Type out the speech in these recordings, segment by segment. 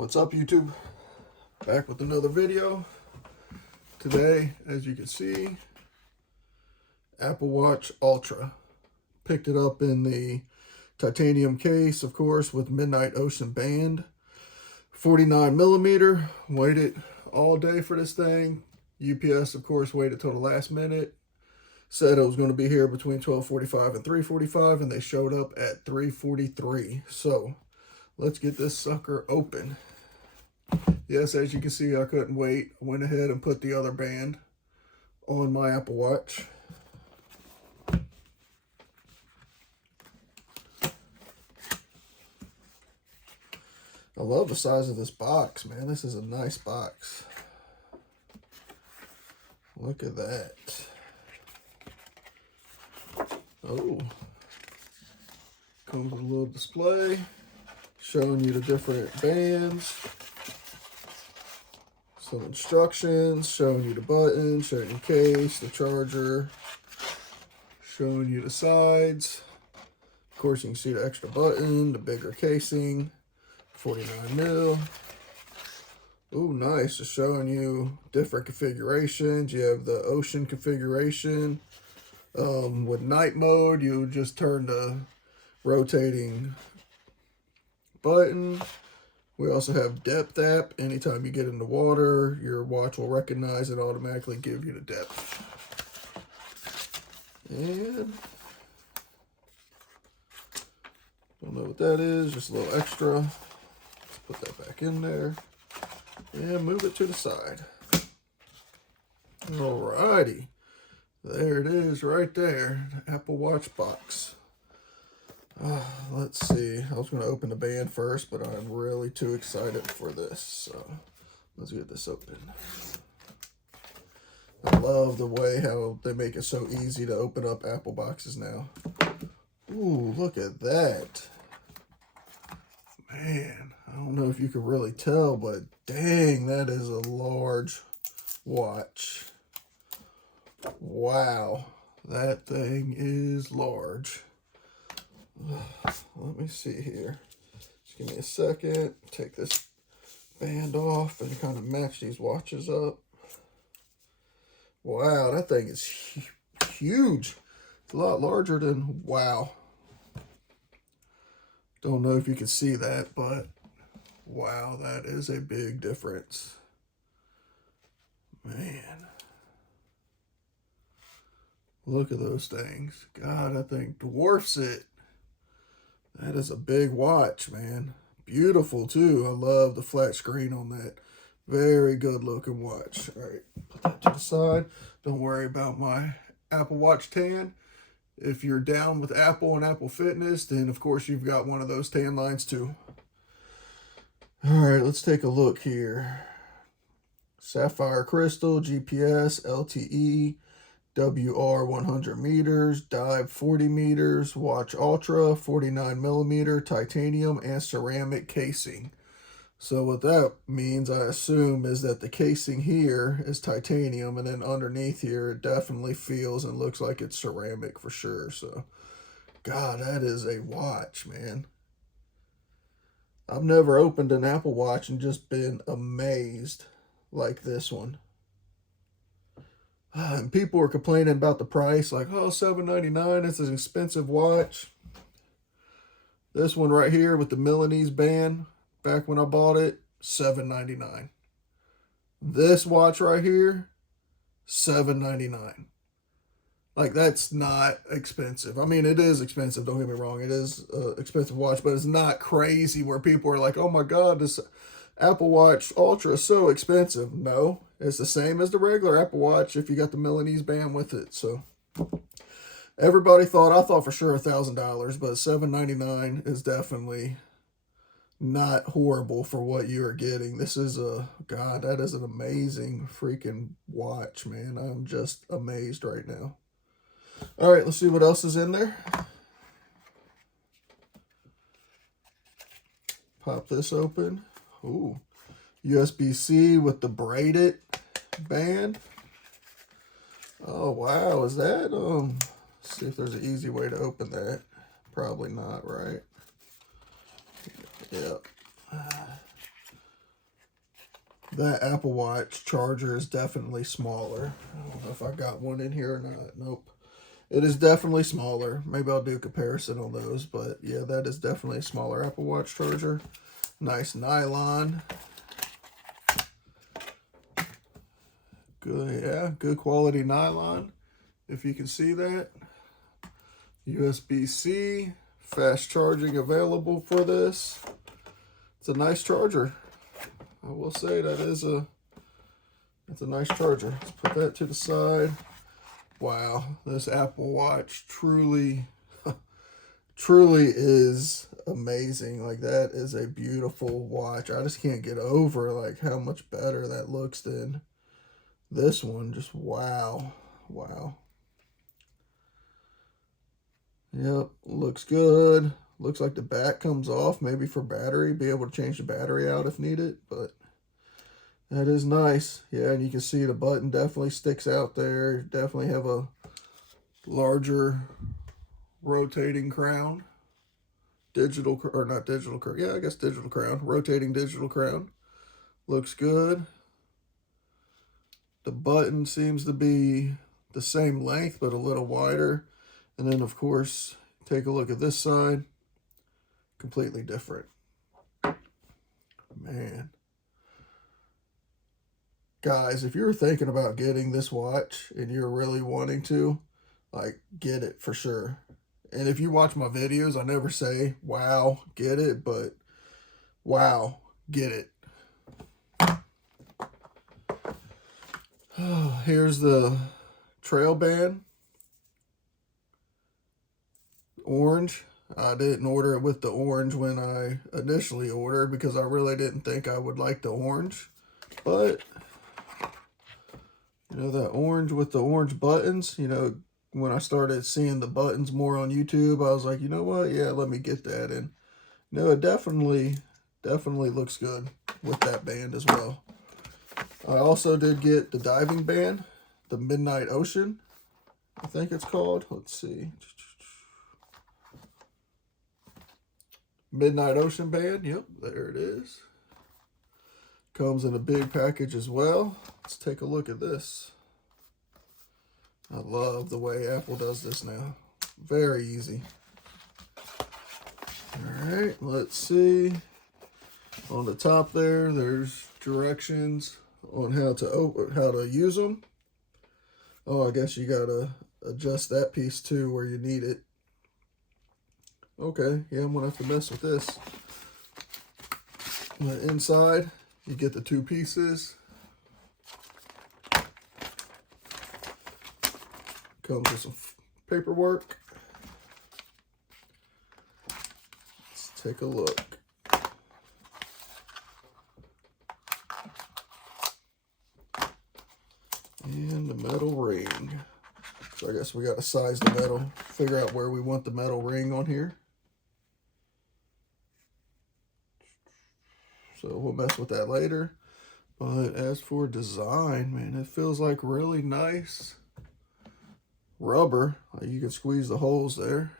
What's up, YouTube? Back with another video. Today, as you can see, Apple Watch Ultra. Picked it up in the titanium case, of course, with Midnight Ocean band. 49 millimeter. Waited all day for this thing. UPS, of course, waited till the last minute. Said it was going to be here between 12:45 and 3:45, and they showed up at 3:43. So, let's get this sucker open. Yes, as you can see, I couldn't wait. I went ahead and put the other band on my Apple Watch. I love the size of this box, man. This is a nice box. Look at that. Oh. Comes with a little display showing you the different bands. Some instructions, showing you the button, showing you the case, the charger, showing you the sides. Of course, you can see the extra button, the bigger casing, 49 mil. Ooh, nice. Just showing you different configurations. You have the ocean configuration. With night mode, you just turn the rotating button. We also have depth app. Anytime you get in the water, your watch will recognize and automatically give you the depth. And don't know what that is, just a little extra. Let's put that back in there and move it to the side. Alrighty, there it is right there, the Apple Watch box. Let's see. I was going to open the band first, but I'm really too excited for this. So let's get this open. I love the way how they make it so easy to open up Apple boxes now. Ooh, look at that. Man, I don't know if you can really tell, but dang, that is a large watch. Wow, that thing is large. Let me see here. Just give me a second. Take this band off and kind of match these watches up. Wow, that thing is huge. It's a lot larger than, wow. Don't know if you can see that, but wow, that is a big difference. Man. Look at those things. God, that thing dwarfs it. That is a big watch, man. Beautiful, too. I love the flat screen on that. Very good looking watch. All right, put that to the side. Don't worry about my Apple Watch tan. If you're down with Apple and Apple Fitness, then of course you've got one of those tan lines too. All right, let's take a look here. Sapphire crystal, GPS, LTE, WR 100 meters, dive 40 meters, watch ultra, 49 millimeter, titanium, and ceramic casing. So what that means, I assume, is that the casing here is titanium, and then underneath here, it definitely feels and looks like it's ceramic for sure. So, God, that is a watch, man. I've never opened an Apple Watch and just been amazed like this one. And people were complaining about the price, like, oh, $7.99, it's an expensive watch. This one right here with the Milanese band, back when I bought it, $7.99. This watch right here, $7.99. Like, that's not expensive. I mean, it is expensive, don't get me wrong. It is an expensive watch, but it's not crazy where people are like, oh my God, this Apple Watch Ultra is so expensive. No, it's the same as the regular Apple Watch if you got the Milanese band with it. So everybody thought, I thought for sure $1,000, but $7.99 is definitely not horrible for what you are getting. This is God, that is an amazing freaking watch, man. I'm just amazed right now. All right, let's see what else is in there. Pop this open. Ooh, USB-C with the braided band. Oh, wow, is that, let's see if there's an easy way to open that. Probably not, right? Yep. that Apple Watch charger is definitely smaller. I don't know if I got one in here or not. Nope. It is definitely smaller. Maybe I'll do a comparison on those, but yeah, that is definitely a smaller Apple Watch charger. Nice nylon. Good, yeah, good quality nylon, if you can see that. USB-C, fast charging available for this. It's a nice charger. I will say it's a nice charger. Let's put that to the side. Wow, this Apple Watch truly is amazing. Like, that is a beautiful watch. I just can't get over like how much better that looks than this one. Just wow. Yep, looks good. Looks like the back comes off, maybe for battery, be able to change the battery out if needed, but that is nice. Yeah, and you can see the button definitely sticks out there. Definitely have a larger rotating crown. Digital, or not digital crown. Yeah, I guess digital crown. Rotating digital crown. Looks good. The button seems to be the same length, but a little wider. And then, of course, take a look at this side. Completely different. Man. Guys, if you're thinking about getting this watch and you're really wanting to, like, get it for sure. And if you watch my videos, I never say, wow, get it, but wow, get it. Here's the trail band. Orange. I didn't order it with the orange when I initially ordered because I really didn't think I would like the orange. But, you know, that orange with the orange buttons, you know, when I started seeing the buttons more on YouTube, I was like, you know what? Yeah, let me get that. And, you know, it definitely looks good with that band as well. I also did get the diving band, the Midnight Ocean, I think it's called. Let's see. Midnight Ocean band. Yep, there it is. Comes in a big package as well. Let's take a look at this. I love the way Apple does this now. Very easy. All right, let's see. On the top there, there's directions on how to use them. Oh, I guess you gotta adjust that piece too where you need it. Okay, yeah, I'm gonna have to mess with this. On the inside, you get the two pieces. Comes with some paperwork. Let's take a look. And the metal ring. So I guess we got to size the metal, figure out where we want the metal ring on here. So we'll mess with that later. But as for design, man, it feels like really nice rubber. You can squeeze the holes there.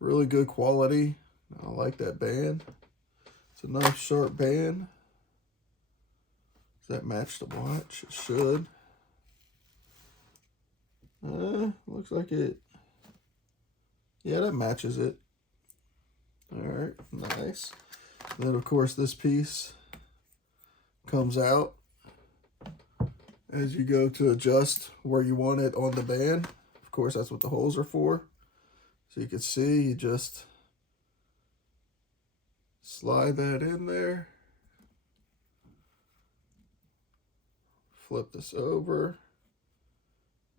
Really good quality. I like that band. It's a nice sharp band. Does that match the watch? It should. Looks like it. Yeah, that matches it. All right, nice. Then, of course, this piece comes out as you go to adjust where you want it on the band. Of course, that's what the holes are for. So you can see, you just slide that in there. Flip this over.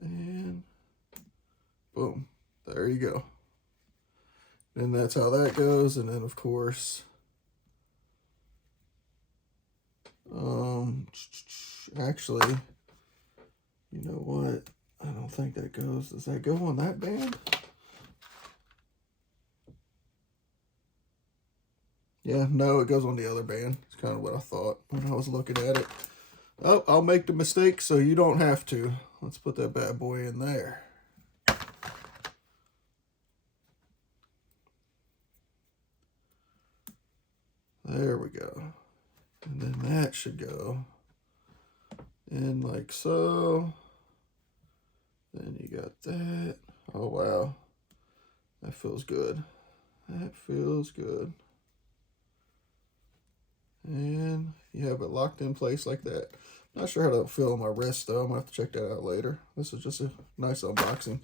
And boom, there you go. And that's how that goes. And then, of course, actually, you know what? I don't think that goes. Does that go on that band? Yeah, no, it goes on the other band. It's kind of what I thought when I was looking at it. Oh, I'll make the mistake so you don't have to. Let's put that bad boy in there. There we go. And then that should go in like so. Then you got that. Oh, wow. That feels good. That feels good. And you have it locked in place like that. Not sure how to feel on my wrist though. I'm gonna have to check that out later. This is just a nice unboxing.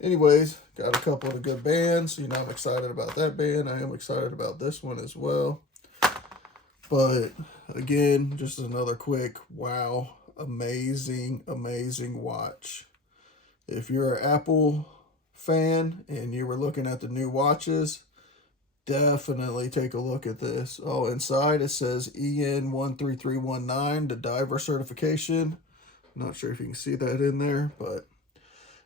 Anyways, got a couple of the good bands. You know, I'm excited about that band. I am excited about this one as well. But again, just another quick wow, amazing, amazing watch. If you're an Apple fan and you were looking at the new watches, definitely take a look at this. Oh, inside it says EN13319, the diver certification. Not sure if you can see that in there, but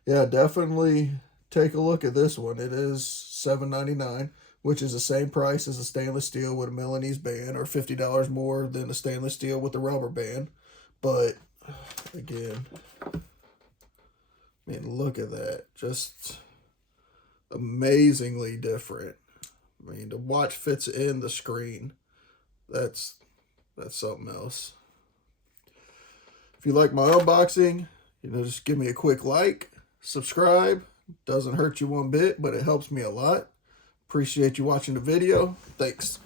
yeah, definitely take a look at this one. It is $7.99, which is the same price as a stainless steel with a Milanese band, or $50 more than a stainless steel with the rubber band. But again, man, look at that. Just amazingly different. I mean, the watch fits in the screen. That's something else. If you like my unboxing, you know, just give me a quick like, subscribe. Doesn't hurt you one bit, but it helps me a lot. Appreciate you watching the video. Thanks.